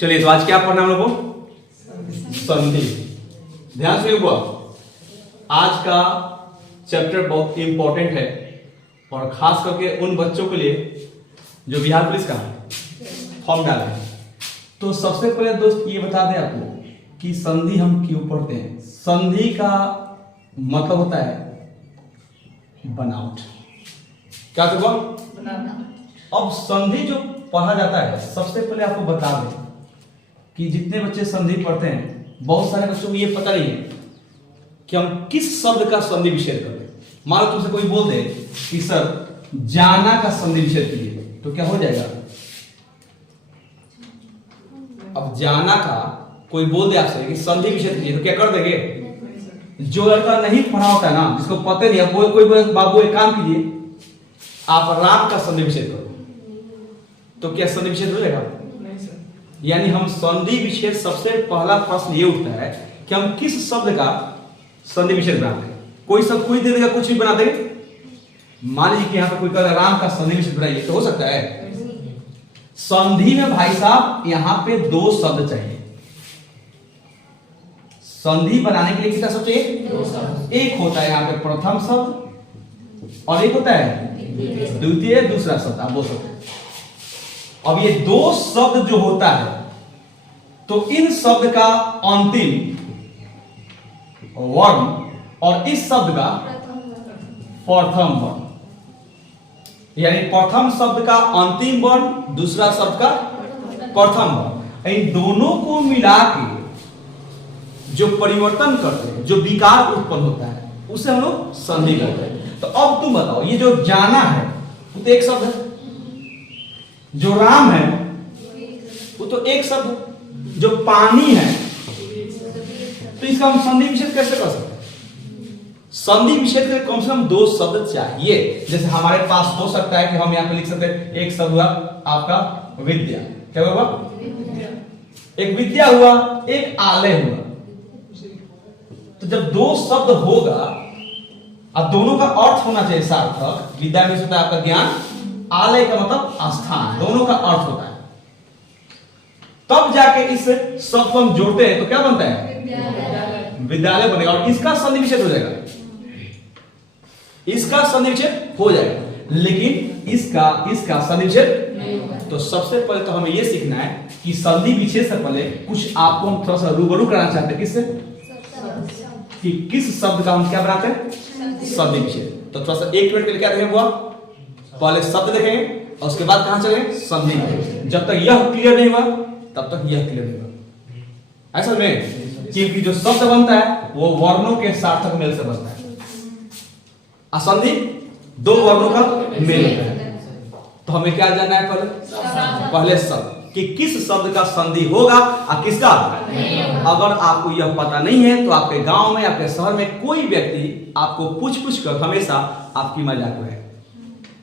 चलिए, तो आज क्या पढ़ना हम लोगों को? संधि। ध्यान से हुआ, आज का चैप्टर बहुत इंपॉर्टेंट है और खास करके उन बच्चों के लिए जो बिहार पुलिस का फॉर्म डाला है। तो सबसे पहले दोस्त ये बता दें आपको कि संधि हम क्यों पढ़ते हैं। संधि का मतलब होता है बनावट। क्या हुआ? अब संधि जो पढ़ा जाता है, सबसे पहले आपको बता दें कि जितने बच्चे संधि पढ़ते हैं, बहुत सारे बच्चों को ये पता नहीं है कि हम किस शब्द का संधि विच्छेद करते हैं। मान लो तुमसे कोई बोल दे कि सर जाना का संधि विच्छेद कीजिए, तो क्या हो जाएगा? अब जाना का कोई बोल दे आपसे कि संधि विच्छेद कीजिए, तो क्या कर देंगे? जो लड़का नहीं पढ़ा होता है ना, जिसको पता नहीं है, कोई बाबू एक काम कीजिए, आप राम का संधि विच्छेद करो, तो क्या संधि विच्छेद हो जाएगा? यानी हम संधि विच्छेद, सबसे पहला प्रश्न ये उठता है कि हम किस शब्द का संधि विच्छेद बनाते हैं। कोई शब्द कोई दे देगा, कुछ भी बना देंगे। मान लीजिए कि यहां पर कोई कह राम का संधि विच्छेद बनाइए, तो हो सकता है? संधि में भाई साहब यहां पे दो शब्द चाहिए। संधि बनाने के लिए कितना शब्द चाहिए? एक होता है यहां पे प्रथम शब्द और एक होता है द्वितीय, दूसरा शब्द। आप बोल सकते हैं। अब ये दो शब्द जो होता है, तो इन शब्द का अंतिम वर्ण और इस शब्द का प्रथम वर्ण, यानी प्रथम शब्द का अंतिम वर्ण, दूसरा शब्द का प्रथम वर्ण, इन दोनों को मिला के जो परिवर्तन करते हैं, जो विकार उत्पन्न होता है, उसे हम लोग संधि करते हैं। तो अब तुम बताओ, ये जो जाना है वो तो एक शब्द है, जो राम है वो तो एक शब्द है, जो पानी है, तो इसका हम संधि विच्छेद कैसे कर सकते हैं? संधि विच्छेद के कम से कम दो शब्द चाहिए। जैसे हमारे पास हो सकता है कि हम यहां पे लिख सकते हैं, एक शब्द हुआ आपका विद्या। क्या हुआ? एक विद्या हुआ, एक आलय हुआ। तो जब दो शब्द होगा और दोनों का अर्थ होना चाहिए सार्थक। विद्या में होता है आपका ज्ञान, आलय का मतलब आस्थान, दोनों का अर्थ होता है। तब जाके इस शब्द को हम जोड़ते हैं तो क्या बनता है? विद्यालय बनेगा और इसका संधि विच्छेद हो जाएगा। इसका संधि विच्छेद हो जाएगा, लेकिन इसका संधि विच्छेद। तो सबसे पहले तो हमें यह सीखना है कि संधि विच्छेद से पहले कुछ आपको हम थोड़ा सा रूबरू कराना चाहते हैं। किससे? कि किस शब्द का हम क्या बनाते हैं? संधि विच्छेद। तो थोड़ा सा एक मिनट के लिए क्या देखेंगे हुआ, पहले शब्द देखेंगे और उसके बाद कहां चलेंगे? संधि। जब तक यह क्लियर नहीं हुआ तब तक यह क्लियर नहीं हुआ। ऐसा में क्योंकि जो शब्द बनता है वो वर्णों के सार्थक मेल से बनता है। असंधि दो वर्णों का मेल होता है। तो हमें क्या जानना है? पहले शब्द कि किस शब्द का संधि होगा और किसका। अगर आपको यह पता नहीं है तो आपके गांव में, आपके शहर में कोई व्यक्ति आपको पूछ कर हमेशा आपकी मजाक उड़ाए।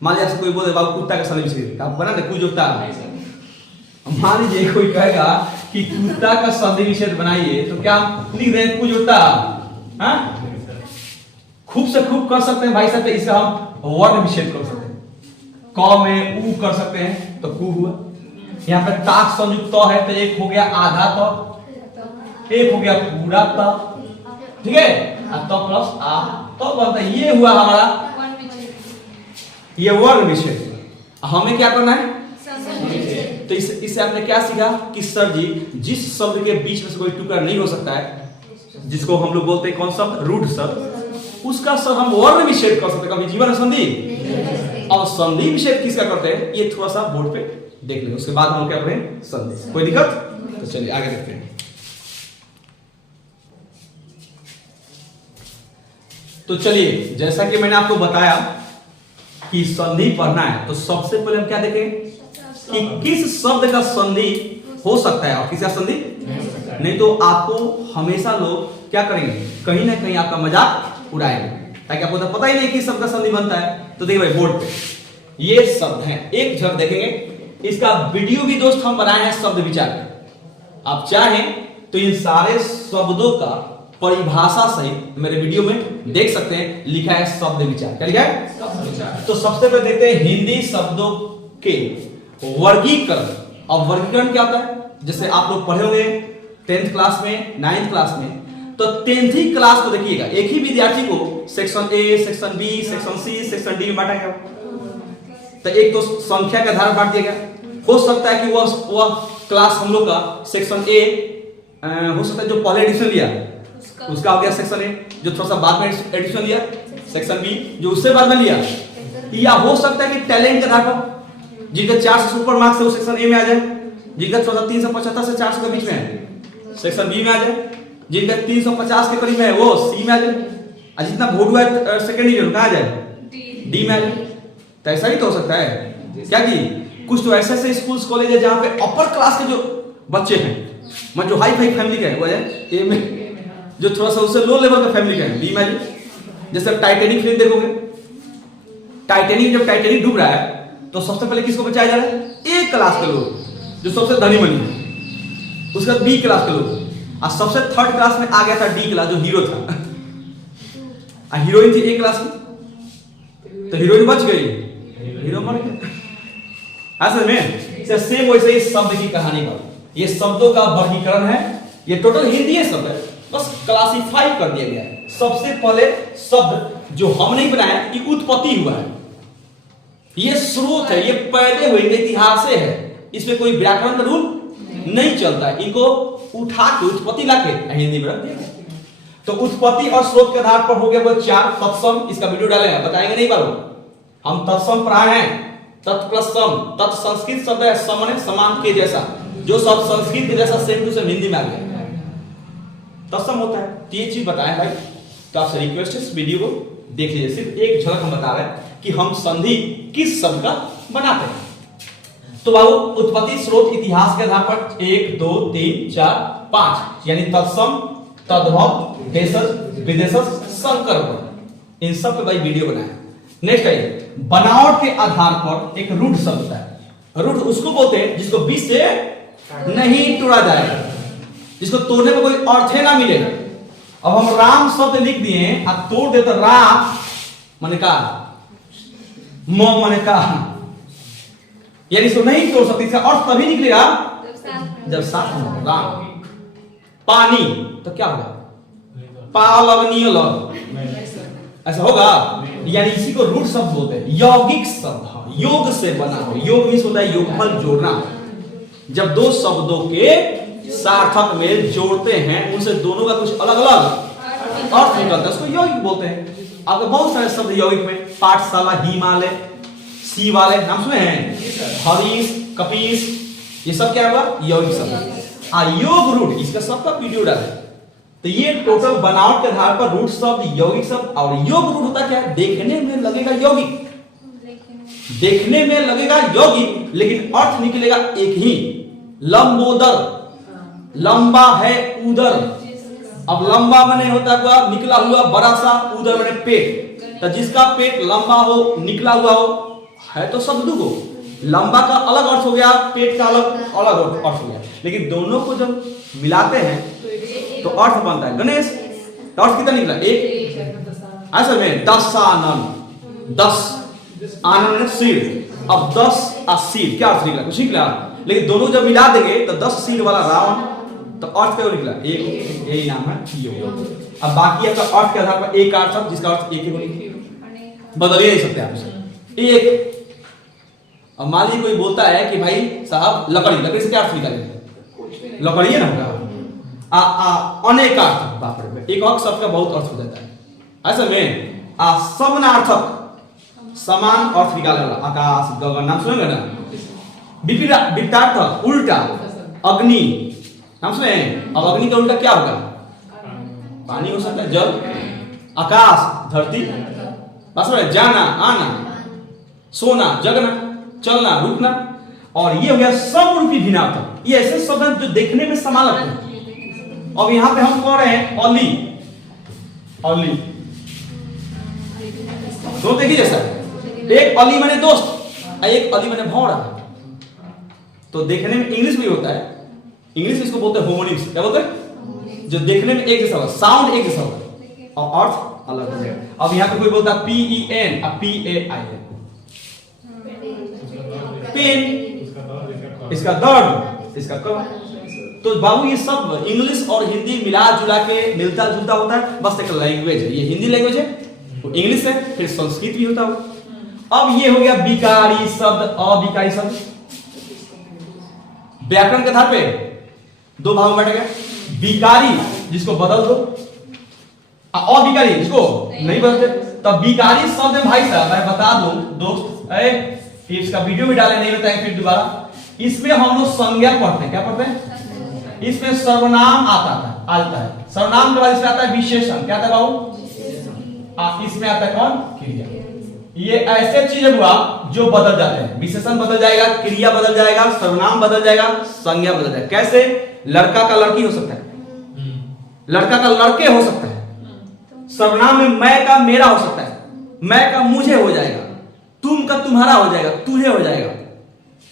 मान लीजिए कोई बोले बाबू कुत्ता का संधि विच्छेद आप बना दे, कुछ होता है। मान लीजिए कोई कहेगा कि कुत्ता का संधि विच्छेद बनाइए, तो क्या लिख दें कुछ होता? खूब से खूब कर सकते हैं भाई साहब। इसका हम वर्ण विच्छेद कर सकते हैं। क में ऊ कर सकते हैं तो कु हुआ। यहाँ पे ताक संयुक्त त है तो एक हो गया आधा त, एक हो गया पूरा त, ठीक है? त प्लस आ तो बनता है। ये हुआ हमारा ये वर्ण विच्छेद। हमें क्या करना है? तो इससे आपने क्या सीखा कि सर जी जिस शब्द के बीच में से कोई टुकड़ा नहीं हो सकता है, जिसको हम लोग बोलते हैं कौन शब्द? रूढ़ शब्द, उसका सब हम वर्ण विच्छेद कर सकते हैं। कभी जीवन संधि और संधि विच्छेद किसका करते हैं ये थोड़ा सा बोर्ड पे देख लेंगे, उसके बाद हम क्या करें? संधि। कोई दिक्कत? तो चलिए आगे देखते हैं। तो चलिए, जैसा कि मैंने आपको बताया कि संधि पढ़ना है, तो सबसे पहले हम क्या देखें कि किस शब्द का संधि हो सकता है और किसका संधि नहीं। तो आपको हमेशा लोग क्या करेंगे? कहीं ना कहीं आपका मजाक उड़ाएंगे, ताकि आपको तो पता ही नहीं किस शब्द का संधि बनता है। तो देखिए भाई बोर्ड पे ये शब्द हैं, एक झलक देखेंगे। इसका वीडियो भी दोस्त हम बनाए हैं शब्द विचार में। आप चाहें तो इन सारे शब्दों का परिभाषा सहित मेरे वीडियो में देख सकते हैं। लिखा है शब्द विचार। क्या लिखा है? तो सबसे पहले देखते हैं हिंदी शब्दों के वर्गीकरण अब वर्गीकरण क्या होता है, जैसे आप लोग पढ़े होंगे 10th क्लास में, 9th क्लास में, तो 10th ही क्लास को देखिएगा, एक ही विद्यार्थी को section A, section B, section C, section D में बांटा गया। तो एक तो संख्या के आधार पर बांट दिया गया। हो सकता है कि वह क्लास हम लोग का सेक्शन ए हो सकता है जो पहले एडिशन लिया उसका हो गया सेक्शन ए, जो थोड़ा सा बाद में एडिशन लिया सेक्शन बी, जो उससे बाद में लिया, या हो सकता है कि टैलेंट के आधार पर जिनका 400 से ऊपर मार्क्स है वो सेक्शन ए में आ जाए, जिनका 375 से 400 के बीच में है सेक्शन बी में आ जाए, जिनका 350 के करीब में है वो सी में आ जाए, और जितना वोट हुआ है सेकंड डिवीजन कहां आ जाए, डी में आ जाए। तो ऐसा ही तो हो सकता है क्या कि कुछ तो ऐसे ऐसे स्कूल्स कॉलेज है जहां पे अपर क्लास के जो बच्चे हैं, मतलब जो हाई फाई फैमिली के हैं वो है ए में, जो थोड़ा सा उससे लो लेवल का फैमिली का है बी में। जैसे टाइटैनिक फिल्म देखोगे, टाइटैनिक जब टाइटैनिक डूब रहा है तो सबसे पहले किसको बचाया जा रहा है, ए क्लास के लोग जो सबसे धनी बनी, उसके बाद बी क्लास के लोग, और सबसे थर्ड क्लास में आ गया था डी क्लास जो हीरो था, हीरोइन थी ए क्लास में, तो हीरोइन बच गई, हीरो मर गया। असल में सेम वैसे ही शब्द की कहानी का ये शब्दों का वर्गीकरण है, ये टोटल हिंदी है शब्द है, बस क्लासिफाई कर दिया गया है। सबसे पहले शब्द जो हम नहीं बनाए, ये उत्पत्ति हुआ है, ये स्रोत है, ये पैदा हुए इतिहास से है, इसमें कोई व्याकरण का रूल नहीं चलता है, इनको उठा के उत्पत्ति लाके हिंदी में रख दिया। तो उत्पत्ति और स्रोत के आधार पर हो गया वो 4 तत्सम, इसका वीडियो डालेंगे, बताएंगे नहीं बाबू, हम तत्सम पढ़ाए हैं, तत् प्लस सम, तत् संस्कृत शब्द है समान समान के जैसा, जो सब संस्कृत के जैसा सेम टू सेम हिंदी में आ गया तत्सम होता है। तो ये चीज बताएं भाई, तो आपसे रिक्वेस्ट है इस वीडियो को देख लीजिए, सिर्फ एक झलक हम बता रहे हैं कि हम संधि किस शब्द का बनाते हैं। तो बाबू उत्पत्ति, स्रोत, इतिहास के आधार पर 1 2 3 4 5 यानी तत्सम, तद्भव, देशज, विदेशज, संकर, इन सब पे भाई वीडियो बनाया। नेक्स्ट है बनावट के आधार पर एक रूढ़ शब्द होता है, रूढ़ उसको बोलते हैं जिसको बीच से नहीं तोड़ा जाएगा, जिसको तोड़ने में कोई अर्थ ना मिलेगा। अब हम राम शब्द लिख दिए अब तोड़ दे तो राम माने का म माने का, यानी इसको नहीं तोड़ सकते, इसका अर्थ तभी निकलेगा जब साथ में राम। पानी तो क्या होगा, पालवनीय लग, ऐसा होगा, यानी इसी को रूढ़ शब्द बोलते हैं। यौगिक शब्द योग से बना हो, योग मींस होता है योगफल जोड़ना, जब दो शब्दों के सार्थक में जोड़ते हैं उनसे दोनों का कुछ अलग अलग अर्थ निकलता है, उसको यौगिक बोलते हैं। आपको बहुत सारे शब्द यौगिक में, पाठशाला, हिमालय, सी वाले नाम सुने हैं, हरीश, कपीस, ये सब क्या हुआ यौगिक शब्द। योग रूढ़ इसका सबका वीडियो डाले, तो ये टोटल बनावट के आधार पर रूढ़ शब्द, यौगिक शब्द। और योग रूढ़ होता क्या है, देखने में लगेगा यौगिक, देखने में लगेगा यौगिक, लेकिन अर्थ निकलेगा एक ही, लंबोदर, लंबा है उदर। अब लंबा माने होता हुआ निकला हुआ बड़ा सा, उदर माने पेट, तो जिसका पेट लंबा हो, निकला हुआ हो, है तो शब्द को लंबा का अलग अर्थ हो गया, पेट का अलग अलग अर्थ हो गया, लेकिन दोनों को जब मिलाते हैं तो अर्थ बनता है गणेश। तो अर्थ कितना निकला एक, ऐसे में 10 आनंद, 10 आनंद सिर, अब 10 सिर क्या अर्थ निकला, कुछ निकला, लेकिन दोनों जब मिला देंगे तो 10 सिर वाला रावण, तो अर्थ क्या निकला एक, यही नाम है योग। अब बाकी आपका अर्थ के आधार पर एक अर्थ जिसका अर्थ एक ही बोलेंगे, बदल ही नहीं सकते आप उसे एक। अब मान लीजिए कोई बोलता है कि भाई साहब लकड़ी, लकड़ी से क्या अर्थ निकालेंगे, लकड़ी है ना, अनेक अर्थ, बाप रे, एक शब्द का बहुत अर्थ हो जाता है। ऐसे में समानार्थक, समान अर्थ निकालने वाला, आकाश, गगन नाम सुनेंगे ना, विपरीतार्थ, उल्टा, अग्नि नाम सुने, अब अग्नि का उल्टा क्या होगा, पानी हो सकता है, जल, आकाश, धरती, बस जाना, आना, सोना, जगना, चलना, रुकना। और ये हो गया समरूपी भिन्नार्थ, ये ऐसे शब्द जो देखने में समान लगते हैं। अब यहां पे हम कह रहे हैं अली, अली दो देखिए जैसा, एक अली माने दोस्त, एक अली माने भौरा, तो देखने में इंग्लिश भी होता है, इंग्लिश इसको बोलते हैं होमोनिम्स, क्या बोलते हैं, जो देखने में एक जैसा होगा, साउंड एक जैसा होगा और अर्थ अलग होगा। अब यहां पे कोई बोलता PEN और PAIN, पेन इसका दर्द, इसका कम। तो बाबू ये सब इंग्लिश और हिंदी मिला जुला के मिलता जुलता होता है, बस एक लैंग्वेज है। ये हिंदी लैंग्वेज है, वो इंग्लिश है, फिर संस्कृत भी होता है। अब ये हो गया विकारी शब्द, अविकारी शब्द। व्याकरण के आधार पे दो भाग में बांटा गया। विकारी जिसको बदल दो, अविकारी जिसको नहीं बदलते। तब विकारी शब्द है भाई साहब, मैं बता दूं दोस्त, इसका वीडियो भी डाले, नहीं बताएंगे फिर दोबारा। इसमें हम लोग संज्ञा पढ़ते हैं। क्या पढ़ते हैं? इसमें सर्वनाम आता है। सर्वनाम के बाद इसमें आता है विशेषण। क्या आता है बाबू? इसमें आता है कौन? क्रिया। ये ऐसे चीज हुआ जो बदल जाते हैं। विशेषण बदल जाएगा, क्रिया बदल जाएगा, सर्वनाम बदल जाएगा, संज्ञा बदल जाएगा। कैसे? लड़का का लड़की हो सकता है, लड़का का लड़के हो सकता है। सर्वनाम में मैं का मेरा हो सकता है, मैं का मुझे हो जाएगा, तुम का तुम्हारा हो जाएगा, तुझे हो जाएगा।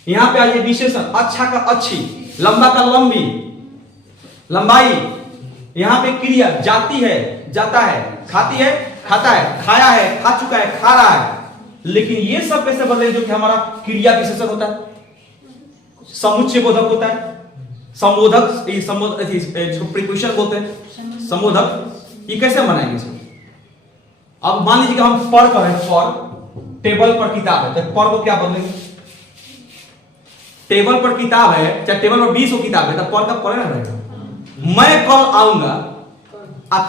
यहां पे आ जाए विशेषण, अच्छा का अच्छी, लंबा का लंबी, लंबाई। यहां पे क्रिया, जाती है, जाता है, खाती है, खाता है, खाया है, खा चुका है, खा रहा है। लेकिन ये सब कैसे बदले? जो कि हमारा क्रिया विशेषण होता है, समुच्चय बोधक होता है, संबोधक, जिसको प्रीपोजिशन बोलते हैं, संबोधक। ये कैसे बनाएंगे इसको? अब मान लीजिए कि हम पर कहें, पर टेबल पर किताब है, तो पर को क्या बदलेंगे? टेबल पर किताब है, चाहे टेबल पर 20 किताब है, तो पर का पर ना रहेगा। मैं कल आऊंगा,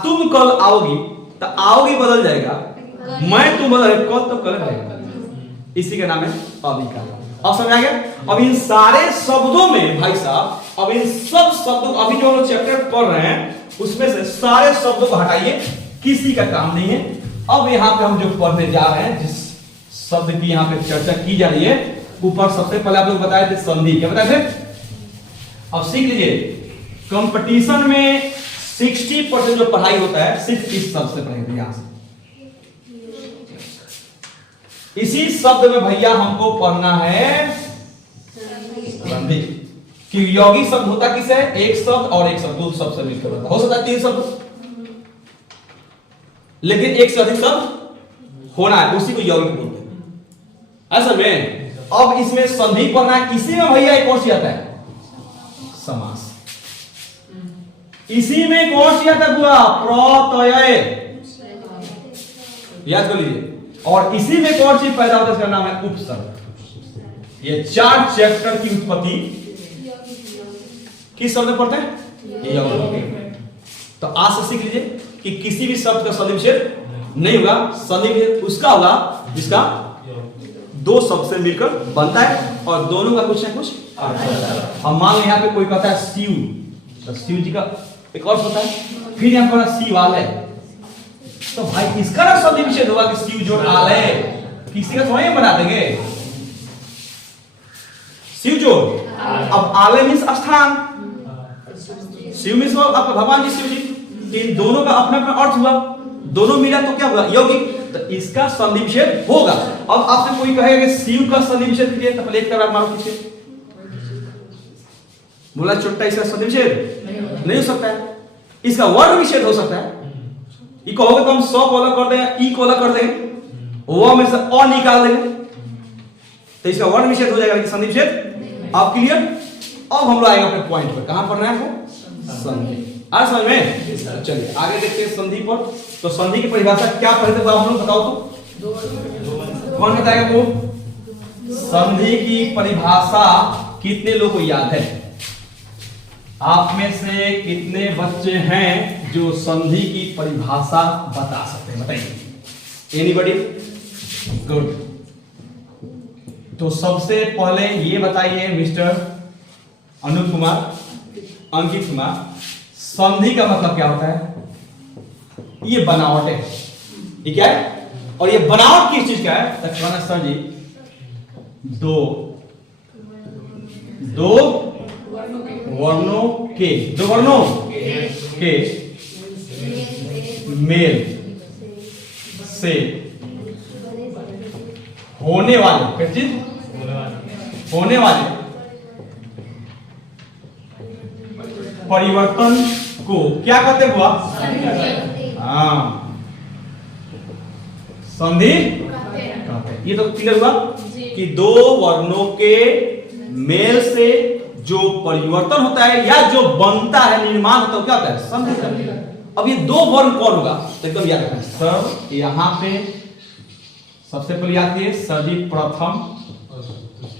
तुम कल आओगी, तो आओगी बदल जाएगा, मैं तुम बदल, कल तो कल रहेगा। इसी का नाम है अविकार। अब समझ आ गया? अब इन सारे शब्दों में भाई साहब, अब इन सब शब्दों, अभी जो हम लोग चैप्टर पढ़ रहे हैं उसमें से सारे शब्दों को हटाइए, किसी का काम नहीं है। अब यहाँ पे हम जो पढ़ने जा रहे हैं, जिस शब्द की यहाँ पे चर्चा की जा रही है, ऊपर सबसे पहले आप लोग बताए थे संधि। क्या बताए थे? अब सीख लीजिए, कंपटीशन में 60% जो पढ़ाई होता है सिर्फ इस शब्द से पढ़ेंगे। यहां से इसी शब्द में भैया हमको पढ़ना है संधि। कि यौगिक शब्द होता किसे? एक शब्द और एक शब्द, दो शब्द से मिलकर होता। हो सकता है 3 शब्द, लेकिन एक से अधिक शब्द होना है, उसी को यौगिक बोलते हैं। ऐसा में अब इसमें संधि पढ़ना है। इसी में भैया एक और सी आता है समास। इसी में कौन सी आता है? पूरा प्रत्यय, याद कर लीजिए। और इसी में कौन सी पैदा होता है? इसका नाम है उपसर्ग। ये 4 चैप्टर की उत्पत्ति किस शब्द में पढ़ते हैं? यौगिक। तो आज से सीख लीजिए कि किसी भी शब्द का संधि विच्छेद नहीं होगा। संधि विच्छेद उसका होगा जिसका 2 शब्द से मिलकर बनता है और दोनों का कुछ ना कुछ अर्थ होता है। अब मान लो यहाँ पे कोई कहता है शिव, तो शिव जी का एक और होता है, फिर यहाँ पर शिवालय, तो भाई इसका ना संधि विच्छेद होगा कि शिव जोड़ आलय। किसी का थोड़ा बना देंगे शिव जोड़। अब आलय मीन्स स्थान, शिव मीन्स आपका भगवान जी शिव जी। इन दोनों का अपना अपना अर्थ हुआ, दोनों मिला तो क्या हुआ? यौगिक। तो इसका संधि विच्छेद होगा। अब आपसे कोई कहेगा कि शिव का संधि विच्छेद कीजिए, तो पहले एक तरह मारो पीछे, बोला छोटा, इसका संधि विच्छेद नहीं हो सकता है। इसका वर्ण विच्छेद हो सकता है। ई कहोगे तो हम स को अलग कर देंगे, ई को अलग कर देंगे, व में से अ निकाल देंगे, तो इसका वर्ण विच्छेद हो जाएगा, संधि विच्छेद। आप क्लियर? अब हम लोग आएंगे अपने पॉइंट पर। कहां पढ़ना है आपको? संधि। आ समझ में? चलिए आगे देखते हैं संधि पर। तो संधि की परिभाषा क्या पढ़े थे आप लोग? बताओ तो, कौन बताएगा वो? संधि की परिभाषा कितने लोगों को याद है? आप में से कितने बच्चे हैं जो संधि की परिभाषा बता सकते हैं? बताइए। एनीबॉडी? गुड। तो सबसे पहले ये बताइए मिस्टर अनुप कुमार, अंकित कुमार, संधि का मतलब क्या होता है? ये बनावट है। ये क्या है? और ये बनावट किस चीज का है? कहना सर जी, दो वर्णों के, दो वर्णों के मेल से होने वाले, किस चीज? होने वाले परिवर्तन को क्या कहते हुआ? हाँ, संधि कहते हैं। ये तो क्लियर हुआ कि दो वर्णों के मेल से जो परिवर्तन होता है या जो बनता है, निर्माण होता है, क्या होता है? संधि करते हैं। अब ये दो वर्ण कौन होगा? तो एकदम याद रखना सर, यहां पे सबसे पहले आती है सर जी प्रथम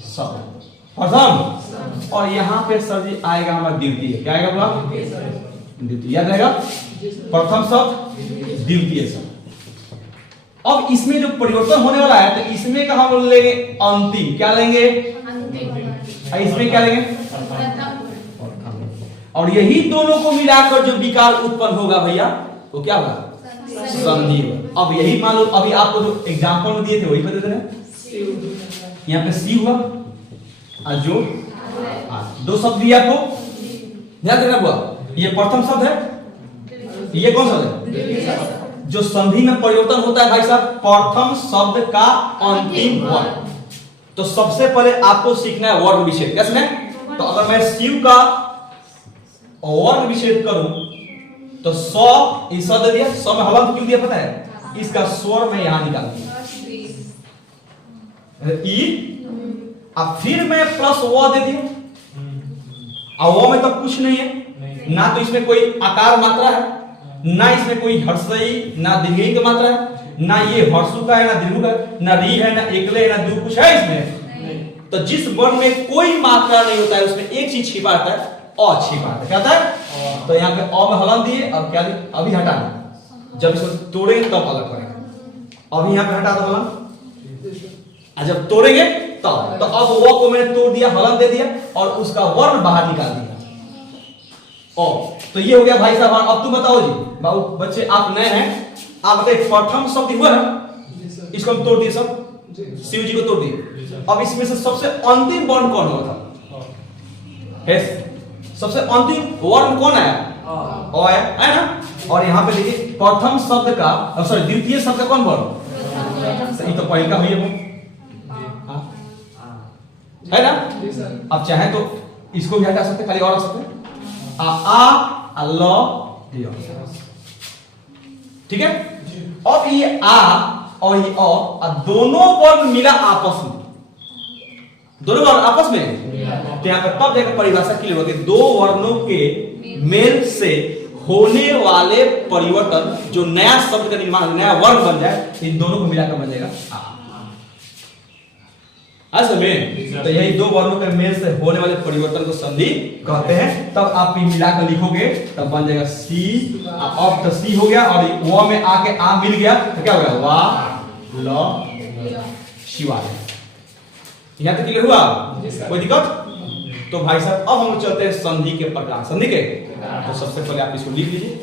शब्द, प्रथम, और यहां पे सर जी आएगा हमारा द्वितीय। क्या आएगा पूरा? द्वितीय। याद रहेगा, प्रथम शब्द द्वितीय शब्द। अब इसमें जो परिवर्तन होने वाला है, तो इसमें का हम लेंगे अंतिम। क्या लेंगे? इसमें क्या लेंगे? और यही दोनों को मिलाकर जो विकार उत्पन्न होगा भैया, वो क्या होगा? संधि होगा। अब यही मान लो, अभी आपको जो एग्जांपल में दिए थे वही बता देना। यहाँ पे सी हुआ और जो दो शब्द दिया आपको, ध्यान देना हुआ। ये प्रथम शब्द है, ये कौन शब्द है? जो संधि में परिवर्तन होता है भाई साहब, प्रथम शब्द का अंतिम वर्ण। तो सबसे पहले आपको सीखना है वर्ण विच्छेद। कैसे में? तो अगर मैं शिव का वर्ण विच्छेद करूं तो सौ इस शब्द दिया, सौ में हलंत क्यों दिया पता है? इसका स्वर मैं यहां निकाल दिया ई, अब फिर मैं प्लस वो दे दिया, और वो में तो कुछ नहीं है ना, तो इसमें कोई आकार मात्रा है, ना इसमें कोई हर्षई ना दीर्घई की मात्रा है, ना ये हर्षु का है ना दीर्घु का, ना री है ना एकले है ना दू, कुछ है इसमें? तो जिस वर्ण में कोई मात्रा नहीं होता है उसमें एक चीज छिपा रहता है, अ छिपा रहता है। क्या होता है? तो यहाँ पे अ में हलन दिए, अब क्या दिए? अभी हटा दो, जब इसको तोड़ेंगे तब अलग करेंगे। अभी यहाँ पे हटा दो हलन, जब तोड़ेंगे तब। तो अब वो को मैंने तोड़ दिया, हलन दे दिया और उसका वर्ण बाहर निकाल दिया। ओ, तो ये हो गया भाई साहब। अब तुम बताओ जी, बाबू बच्चे आप नए हैं, आप बताइए प्रथम शब्द हुआ है, इसको हम तोड़ दिए, सब शिव जी को तोड़ दिए। अब इसमें से सबसे अंतिम वर्ण कौन हुआ था? सबसे अंतिम वर्ण कौन आया? अ है ना। और यहाँ पे देखिए प्रथम शब्द का, सॉरी द्वितीय शब्द का कौन वर्ण? ये तो पहला हुई है ना। अब चाहे तो इसको भी हटा सकते, खाली और आ सकते आ ल, ठीक है। अब ये आ और ये अ दोनों वर्ण मिला आपस में, दोनों वर्ण आपस में, तो यहाँ पर तब जाकर परिभाषा क्लियर होगी। दो वर्णों के मेल से होने वाले परिवर्तन, जो नया शब्द का निर्माण, नया वर्ण बन जाए, इन दोनों को मिलाकर बन जाएगा में। तो यही दो वर्णों के मेल से होने वाले परिवर्तन को संधि कहते हैं। तब आप मिलाकर लिखोगे तब बन जाएगा सी। अब तो सी हो गया और वो में आके आ मिल गया तो क्या हो गया? वा ल शिवालय। यहां तक क्लियर हुआ? कोई दिक्कत? तो भाई साहब अब हम चलते हैं संधि के प्रकार। संधि के तो सबसे पहले आप इसको लिख लीजिए।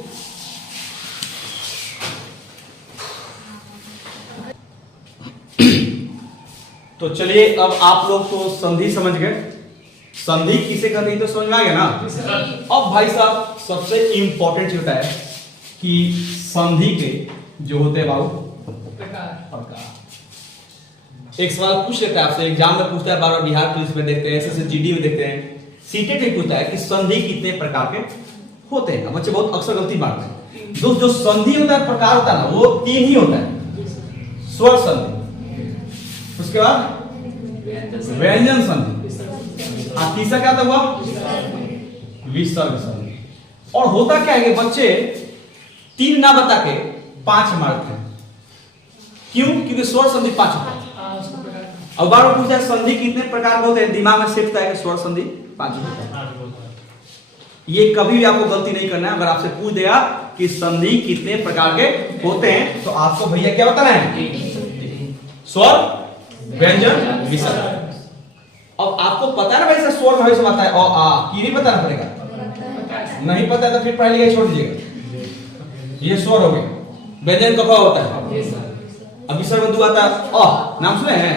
तो चलिए अब आप लोग तो संधि समझ गए, संधि किसे कहते हैं तो समझ में आ गया ना। अब भाई साहब सबसे इंपॉर्टेंट होता है कि संधि के जो होते हैं बाबू प्रकार। एक सवाल पूछ लेता है आपसे, एग्जाम में पूछता है, बार बार बिहार पुलिस में देखते हैं, एसएससी जीडी में देखते हैं, सीटेट में पूछता है कि संधि कितने प्रकार के होते हैं। बच्चे बहुत अक्सर गलती मारते हैं। जो संधि होता है, प्रकार होता है ना, वो तीन ही होता है। स्वर संधि, उसके बाद व्यंजन संधि, और तीसरा क्या हुआ? विसर्ग संधि। और होता क्या है कि बच्चे तीन ना बता के पांच मारते हैं। क्यों? क्योंकि स्वर संधि पांच होता है। अब बार बार पूछा है संधि कितने प्रकार के होते हैं, दिमाग में सेट होता है कि स्वर संधि पांच होता है। ये कभी भी आपको गलती नहीं करना है। अगर आपसे पूछ देगा कि संधि कितने प्रकार के होते हैं तो आपको भैया क्या बताना है? स्वर, व्यंजन, विसर्ग। अब आपको पता है ना भाई स्वर में आता है और आ, ये भी बताना पड़ेगा। नहीं पता है तो फिर पढ़ाई लिखाई छोड़ दीजिएगा। ये स्वर हो गए। व्यंजन कब होता है? अब विसर्ग दो आता है अ, नाम सुने हैं?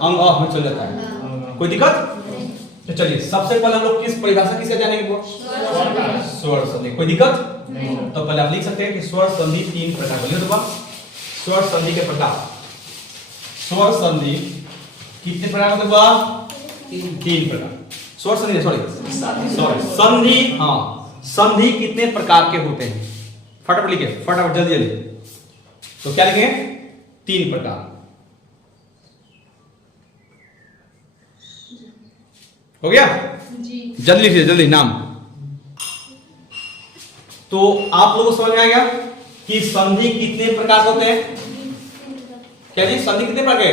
अंग अ में चल जाता है। कोई दिक्कत? तो चलिए सबसे पहले हम लोग किस परिभाषा किसका जानेंगे? स्वर संधि। कोई दिक्कत? तो पहले आप लिख सकते हैं कि स्वर संधि तीन प्रकार के होते हैं। स्वर संधि के प्रकार, स्वर संधि कितने प्रकार होते हैं? तीन प्रकार। स्वर संधि, सॉरी संधि, हाँ संधि कितने प्रकार के होते हैं? फटाफट लिखिए, फटाफट जल्दी जल्दी। तो क्या लिखेंगे? तीन प्रकार। हो गया? जी। जल्दी लिखिए, जल्दी नाम। तो आप लोगों को समझ में आ गया कि संधि कितने प्रकार होते हैं? क्या जी, संधि कितने प्रकार के?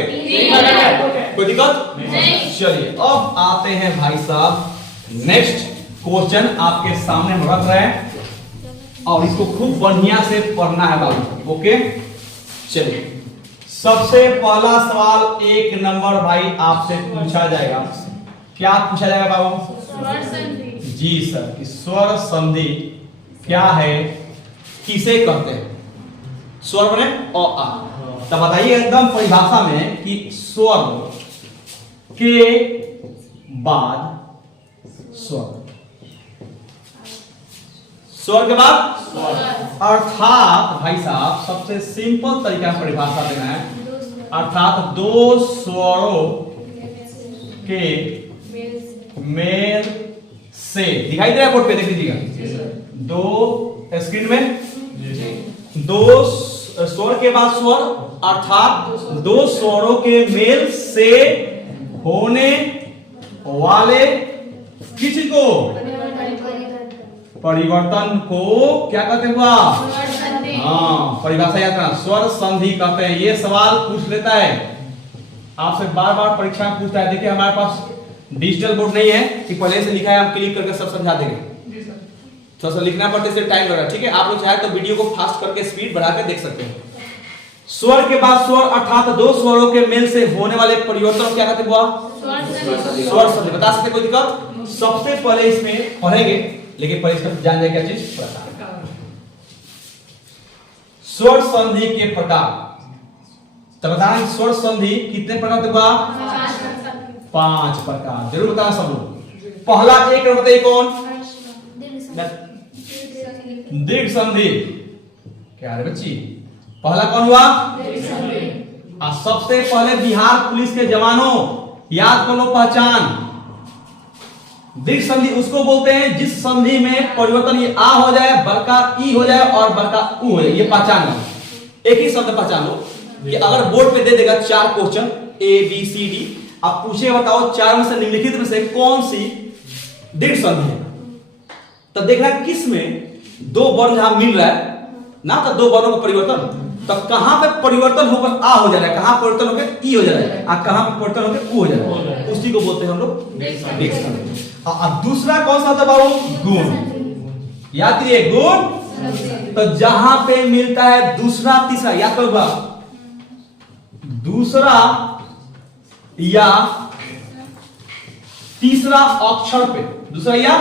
कोई दिक्कत नहीं। चलिए अब आते हैं भाई साहब नेक्स्ट क्वेश्चन आपके सामने हम रख रहे हैं और इसको खूब बढ़िया से पढ़ना है बाबू। ओके, चलिए सबसे पहला सवाल 1 नंबर भाई आपसे पूछा जाएगा। क्या पूछा जाएगा बाबू? स्वर संधि। जी सर, कि स्वर संधि क्या है, किसे कहते हैं? स्वर बने अ आ, तब बताइए एकदम परिभाषा में कि स्वर के बाद स्वर, स्वर के बाद स्वर। अर्थात भाई साहब सबसे सिंपल तरीका से परिभाषा देना है, अर्थात दो स्वरों के मेल से, दिखाई दे रहा है बोर्ड पे, देख लीजिएगा, दो स्क्रीन में, दो स्वर के बाद स्वर अर्थात दो स्वरों के मेल से होने वाले किसी को परिवर्तन को क्या कहते हुआ? स्वर संधि। हाँ, परिभाषा याद रखना, स्वर संधि कहते हैं। ये सवाल पूछ लेता है आपसे, बार बार परीक्षा में पूछता है। देखिए हमारे पास डिजिटल बोर्ड नहीं है कि पहले से लिखा है, हम क्लिक करके सब समझा देंगे, थोड़ा सा लिखना पड़ता है, इससे टाइम लग रहा है। ठीक है, आप लोग चाहे तो वीडियो को फास्ट करके स्पीड बढ़ा के देख सकते हैं। स्वर के बाद स्वर अर्थात दो स्वरों के मेल से होने वाले परिवर्तन क्या कहते हुआ? स्वर संधि। स्वर संधि। बता सकते कोई दिक्कत? सबसे पहले इसमें पढ़ेंगे, लेकिन पहले इसका जान जाए क्या चीज? प्रकार। स्वर संधि के प्रकार, तो बताना स्वर संधि कितने प्रकार के हुआ? 5 प्रकार। जरूर बताना सब लोग। पहला एक बताइए कौन? दीर्घ संधि। क्या रे बच्ची, पहला कौन हुआ? और सबसे पहले बिहार पुलिस के जवानों याद कर लो पहचान। दीर्घ संधि उसको बोलते हैं जिस संधि में परिवर्तन ये आ हो जाए, बड़का ई हो जाए और बड़का उ हो जाए। ये पहचान लो, एक ही शब्द पहचान लो कि अगर बोर्ड पे दे देगा 4 question A B C D, आप पूछे बताओ 4 में से निम्नलिखित में से कौन सी दीर्घ संधि है, तो देखना किस में 2 वर्ण जहां मिल रहा है ना, तो 2 वर्णों का परिवर्तन, तो कहां पे परिवर्तन होकर आ हो जा रहा है, कहां परिवर्तन होकर ई हो जा रहा है, और कहां पे परिवर्तन होकर उ हो जा रहा है, उसी को बोलते हैं हम लोग दीर्घ संधि। और दूसरा कौन सा था बाबू? गुण। याद करिए गुण, तो जहां पे मिलता है दूसरा तीसरा, याद करो दूसरा या तीसरा अक्षर पे, दूसरा या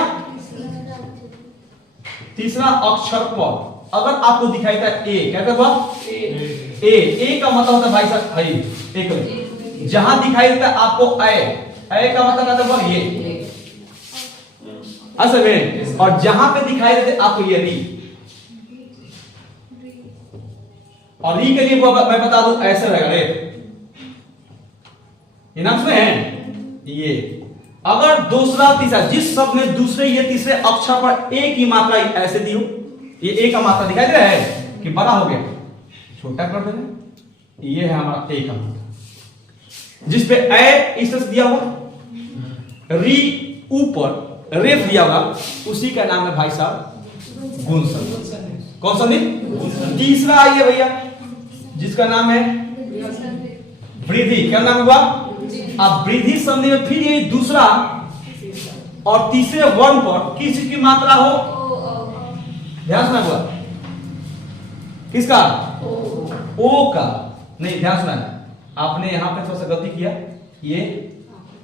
तीसरा अक्षर पर अगर आपको दिखाई था ए, क्या कहता है? ए का मतलब होता है भाई साहब हई, एक जहां दिखाई देता है आपको ए का मतलब कहता है ये असल में, और जहां पे दिखाई देते आपको ये री, और री के लिए मैं बता दूं ऐसे रहेगा रे, ये नाम सुने हैं ये। अगर दूसरा तीसरा जिस शब्द में दूसरे ये तीसरे अक्षर पर ए की मात्रा ऐसे दी हो, ये ए का मात्रा दिखाई दे रहा है कि बड़ा हो गया, छोटा कर देना, ये है हमारा ए का मात्रा। जिस पे ए इस तरह से दिया हुआ, री ऊपर रेफ दिया होगा, उसी का नाम है भाई साहब गुण संधि। कौन संधि? तीसरा आइए भैया, जिसका नाम है वृद्धि। क्या नाम हुआ? अब वृद्धि संधि में फिर ये दूसरा और तीसरे वर्ण पर किसी की मात्रा हो, ध्यान सुना हुआ, किसका? ओ का नहीं, ध्यान सुना, आपने यहां पे थोड़ा सा गलती किया, ये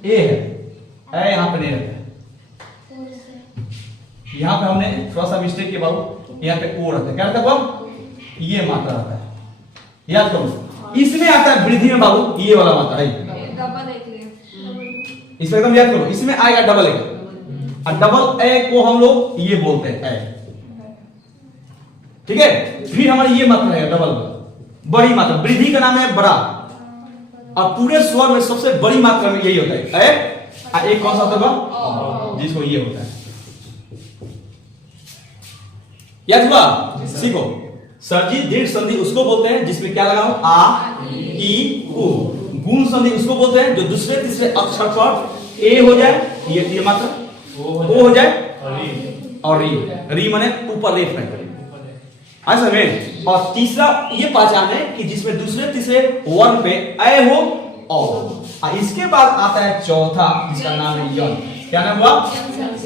ए है, ए यहां पे नहीं रहता है, यहां पे हमने थोड़ा सा मिस्टेक किया बाबू, यहां पे ओ रहता है, क्या रहता है बाबू? ये मात्रा रहता है, याद करो। इसमें आता है वृद्धि में बाबू ये वाला मात्रा है, इसमें एकदम याद करो, इसमें आएगा डबल ए, और डबल ए को हम लोग ये बोलते हैं ए, ठीक है। फिर हमारी ये मात्रा है डबल बड़ी मात्रा, वृद्धि का नाम है बड़ा, और पूरे स्वर में सबसे बड़ी मात्रा में यही होता है ए, और एक कौन सा होगा? जिसको ये होता है, याद हुआ? सीखो सर जी। दीर्घ संधि उसको बोलते हैं जिसमें क्या लगा हो? आ ई उ। गुण संधि उसको बोलते हैं जो दूसरे तीसरे अक्षर पर ए हो जाए, ये मात्रा ओ हो जाए, और री माने ऊपर लेफ्ट में ऐसा में। और तीसरा ये पहचान है कि जिसमें दूसरे तीसरे वर्ण पे ए हो और इसके बाद आता है चौथा जिसका नाम है यन। क्या नाम हुआ?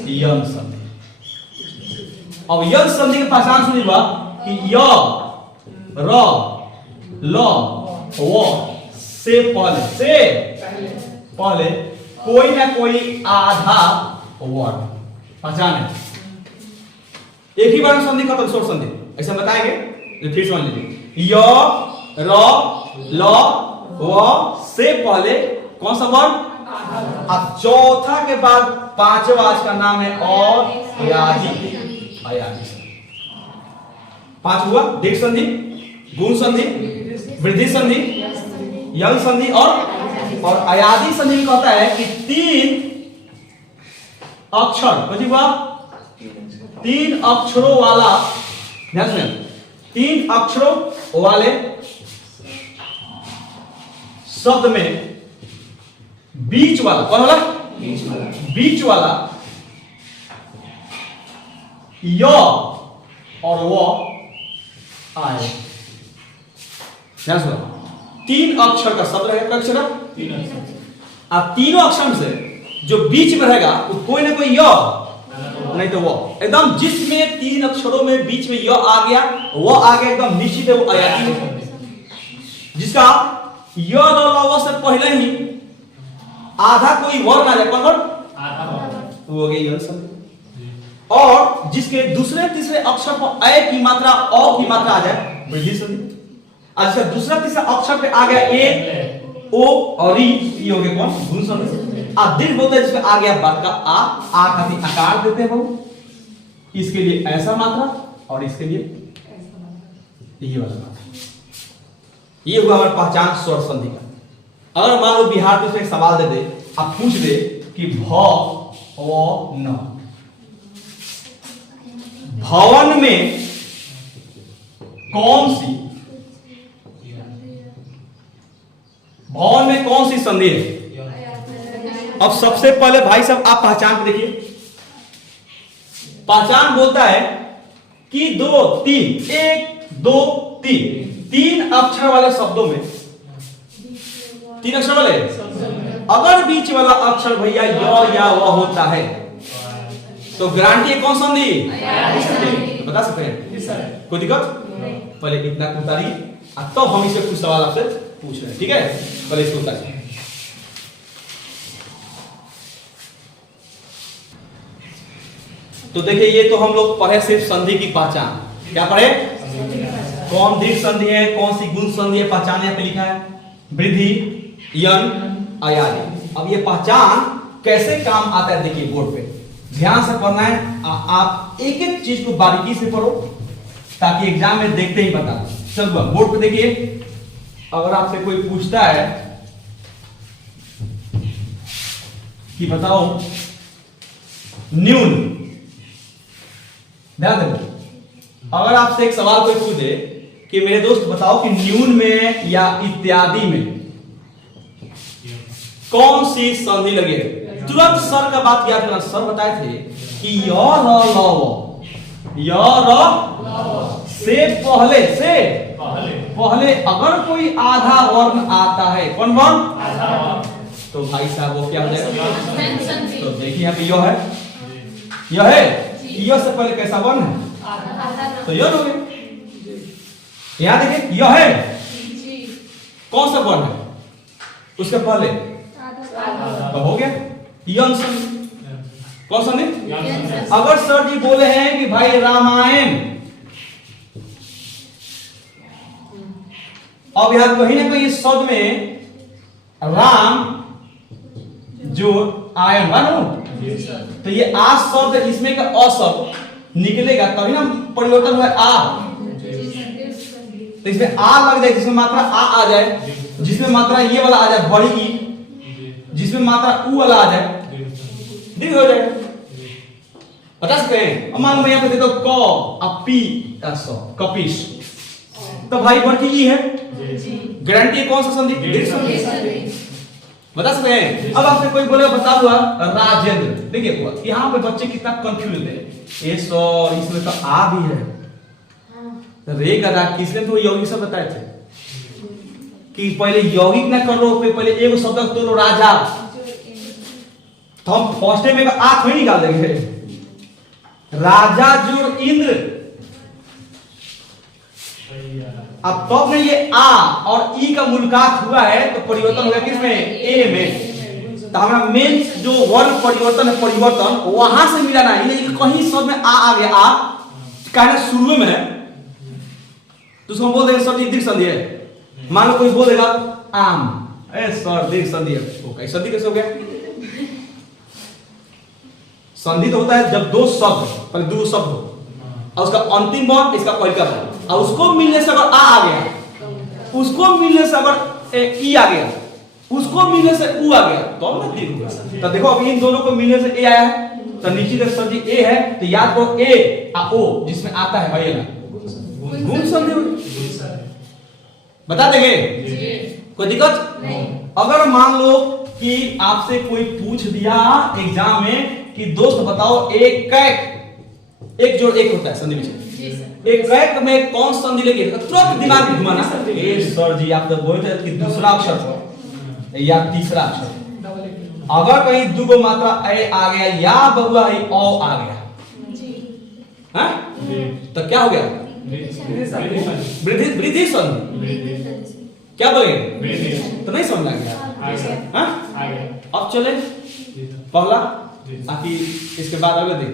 यन संधि। अब यन संधि की पहचान सुनिए बा कि य र ल व से पहले कोई ना कोई आधा वर्ण पहचान है। एक ही बार में संधि खत्म, शोर संधि ऐसा बताएंगे, तो फिर समझ लीजिए। य र ल व से पहले कौन सा वर्ण? अब चौथा के बाद पांचवा इसका नाम है अयादी। पांच हुआ, दीर्घ संधि, गुण संधि, वृद्धि संधि, यंग संधि और अयादी संधि में कहता है कि तीन अक्षर बुझिए, तीन अक्षरों वाला, ध्यान से, तीन अक्षरों वाले शब्द में बीच वाला कौन वाला? बीच वाला य और वो आए। ध्यान से, तीन अक्षर का शब्द रहेगा, अक्षर अब तीनों अक्षर से जो बीच में रहेगा वो कोई ना कोई य नहीं तो वो, एकदम जिसमें तीन अक्षरों में बीच में य आ गया वो आ गया, एकदम निश्चित है वो अयादी है। जिसका य र से पहले ही आधा कोई वर्ण आ जाए, कौन वर्ण? वो हो गया यंग संधि। और जिसके दूसरे तीसरे अक्षर पर ए की मात्रा अ की मात्रा आ जाए, वृद्धि संधि। और जिसका दूसरा तीसरा अक्षर पे आ गया ए ओ और ई हो गया कौन? गुण संधि। दीर्घ बोलते हैं जिसमें आ गया बात का आ खाती आकार देते हैं वो, इसके लिए ऐसा मात्रा और इसके लिए ये वाला मात्रा। ये हुआ हमारी पहचान स्वर संधि का। अगर मान लो बिहार में एक सवाल दे दे, आप पूछ दे कि भ व न, भवन में कौन सी, भवन में कौन सी संधि है? अब सबसे पहले भाई साहब आप पहचान देखिए। पहचान बोलता है कि दो तीन, एक दो तीन, तीन अक्षर वाले शब्दों में, तीन अक्षर वाले, अगर बीच वाला अक्षर भैया य या व होता है तो गारंटी है कौन संधि? बता सकते हैं? कोई दिक्कत? पहले इतना उतारिए, तो हम इससे कुछ सवाल आपसे पूछ रहे हैं, ठीक है? पहले इसको उतारिए। तो देखिए ये तो हम लोग पढ़े सिर्फ संधि की पहचान। क्या पढ़े? कौन दीर्घ संधि है, कौन सी गुण संधि है, पहचान यहाँ पे लिखा है, वृद्धि, यंग, अयादी। अब ये पहचान कैसे काम आता है देखिए बोर्ड पे ध्यान से पढ़ना है। आप एक एक चीज को बारीकी से पढ़ो ताकि एग्जाम में देखते ही बता। चलो बोर्ड पे देखिए, अगर आपसे कोई पूछता है कि बताओ न्यून, ध्यान देखो, अगर आपसे एक सवाल कोई पूछ दे कि मेरे दोस्त बताओ कि न्यून में या इत्यादि में कौन सी संधि लगे, तुरंत सर का बात याद करना। सर बताए थे कि य र ल व, य र से पहले अगर कोई आधा वर्ण आता है, कौन वर्ण? तो भाई साहब वो क्या हो जाएगा? तो देखिए यहाँ पे य है, यह है, य से पहले कैसा वर्ण है? तो य हो गया। यहाँ देखिए यह है, कौन सा वर्ण है उसके पहले? तो हो गया यंग संधि। कौन संधि? अगर सर जी बोले हैं कि भाई रामायण, अब यहां कहीं ना कहीं इस शब्द में राम जो आयन मानो, तो ये आ शब्द इसमें का अ शब्द निकलेगा तभी ना परिवर्तन हुआ आ, तो इसमें आ लग जाए, जिसमें मात्रा आ जाए, जिसमें मात्रा ये वाला आ जाए बड़ी ई, जिसमें मात्रा उ वाला आ जाए, दीर्घ हो जाएगा। बता सकते हैं? अब मान लो यहाँ पे देखो क अपी कपिश, तो भाई बड़ी ई है, गारंटी कौन सा संधि? दीर्घ संधि। बता सकते हैं? अब आपसे कोई बोले बता हुआ राजेंद्र, देखिए यहाँ पे बच्चे कितना कंफ्यूज है, ये सो इसमें तो आ भी है, रे का राग किसने तो यौगिक सब बताए थे कि पहले यौगिक ना करो, पहले एक शब्द तो राजा, तो हम फर्स्ट में आ थोड़ी निकाल देंगे, राजा जुड़ इंद्र, अब तो में ये आ और ई का मुलाकात हुआ है तो परिवर्तन हो गया किसमें? ए में। तो हमारा मेन जो वर्ण परिवर्तन है, परिवर्तन वहां से मिला ना, ये कहीं शब्द में आ गया, आ कहना शुरू में है तो उसको हम बोल देंगे सर दीर्घ संधि है। मान लो कोई बोल देगा आम, ए सर दीर्घ संधि है, ओके संधि कैसे हो गया? संधि तो होता है जब दो शब्द, पहले दो शब्द हो और उसका अंतिम वर्ण इसका पहले का वर्ण, और उसको मिलने से अगर आ गया, उसको मिलने से अगर ई आ गया, उसको मिलने से उ आ गया तो अब ना दीर्घ होगा। तो देखो अब इन दोनों को मिलने से ए आया है तो नीचे का संधि ए है, तो याद करो ए आ ओ जिसमें आता है भाई ना गुण संधि होगी। बता देंगे? कोई दिक्कत नहीं। अगर मान लो कि आपसे कोई पूछ दिया एग्जाम में कि दोस्त बताओ एक कैक, एक जोड़ एक होता है संधि में, जी सर। एक कैक में कौन संधि लेके तुरंत दिमाग में घुमाना, ए सर जी आप तो बोलते हैं कि दूसरा अक्षर या तीसरा अक्षर, अगर कहीं दुगो मात्रा ए आ गया या बहुआ है ओ आ गया, हाँ? तो क्या हो गया? वृद्धि वृद्धि संधि। क्या बोलेंगे? तो नहीं समझ गया? हाँ? अब चले पहला, बाकी इसके बाद अगले दिन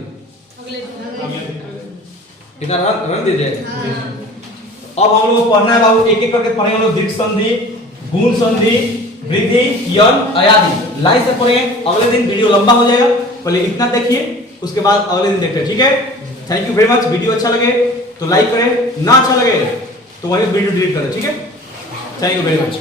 इतना रन दे जाएगा। अब हम लोग पढ़ना है बाबू, एक एक करके पढ़ेंगे हम लोग, दीर्घ संधि, गुण संधि, वृद्धि, यन, अयादि, लाइन से पढ़ेंगे। अगले दिन वीडियो लंबा हो जाएगा, पहले इतना देखिए उसके बाद अगले दिन देखते हैं, ठीक है? Thank you very much. Video अच्छा लगे तो लाइक करें, ना अच्छा लगे तो वही वीडियो डिलीट करें, ठीक है? Thank you very much.